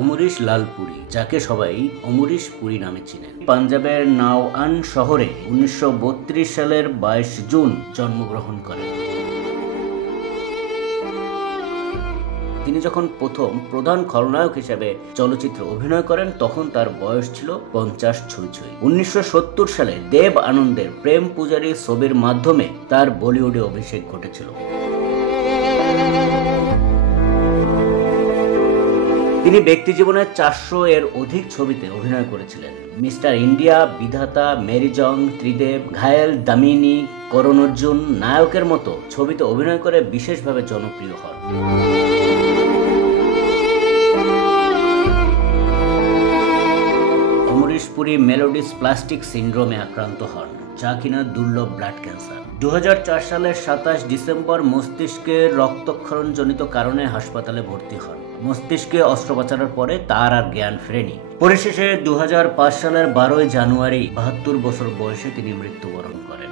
অমরিশ লাল পুরী, যাকে সবাই অমরিশ পুরী নামে চিনেন, পাঞ্জাবের নাওআন শহরে 1932 সালের 22 জুন জন্মগ্রহণ করেন। তিনি যখন প্রথম প্রধান খলনায়ক হিসেবে চলচ্চিত্রে অভিনয় করেন তখন তার বয়স ছিল 50 ছুঁই ছুঁই। 1970 সালে দেব আনন্দের প্রেম পূজারী ছবির মাধ্যমে তার বলিউডে অভিষেক ঘটেছিল। তিনি ব্যক্তিজীবনে 400 এর অধিক ছবিতে অভিনয় করেছিলেন। মিস্টার ইন্ডিয়া, বিধাতা, মেরি জং, ত্রিদেব, ঘায়েল, দামিনী, করণ অর্জুন নায়কের মতো ছবিতে অভিনয় করে বিশেষভাবে জনপ্রিয় হন। অমরিশ পুরী মেলোডিসপ্লাস্টিক সিন্ড্রোমে আক্রান্ত হন, যা কিনা দুর্লভ ব্লাড ক্যান্সার। 2004 সালের 27 ডিসেম্বর মস্তিষ্কে রক্তক্ষরণজনিত কারণে হাসপাতালে ভর্তি হন। মস্তিষ্কে অস্ত্রোপচারের পরে তার আর জ্ঞান ফেরেনি। পরিশেষে 2005 সালের 12 জানুয়ারি 72 বছর বয়সে তিনি মৃত্যুবরণ করেন।